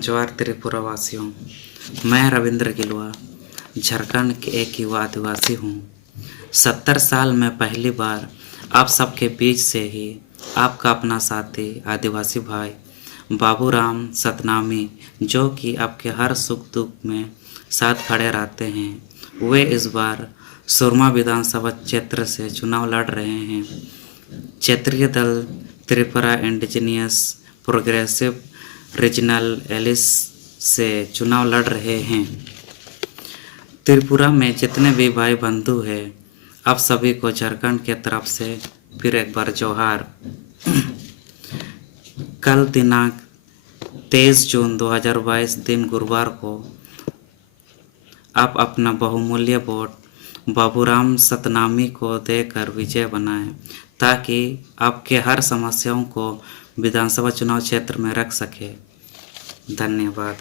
जवाहर त्रिपुरा वासियों, मैं रविंद्र गिलवा झारखंड के एक युवा आदिवासी हूँ। 70 साल में पहली बार आप सबके बीच से ही आपका अपना साथी आदिवासी भाई बाबूराम सतनामी, जो कि आपके हर सुख दुख में साथ खड़े रहते हैं, वे इस बार सुरमा विधानसभा क्षेत्र से चुनाव लड़ रहे हैं। क्षेत्रीय दल Tripura indigenous progressive regional alliance से चुनाव लड़ रहे हैं। त्रिपुरा में जितने भी भाई बंधु हैं, आप सभी को झारखंड के तरफ से फिर एक बार जोहार। कल दिनांक 23 जून 2022 दिन गुरुवार को आप अपना बहुमूल्य वोट बाबूराम सतनामी को देकर विजय बनाएं, ताकि आपके हर समस्याओं को विधानसभा चुनाव क्षेत्र में रख सके। धन्यवाद।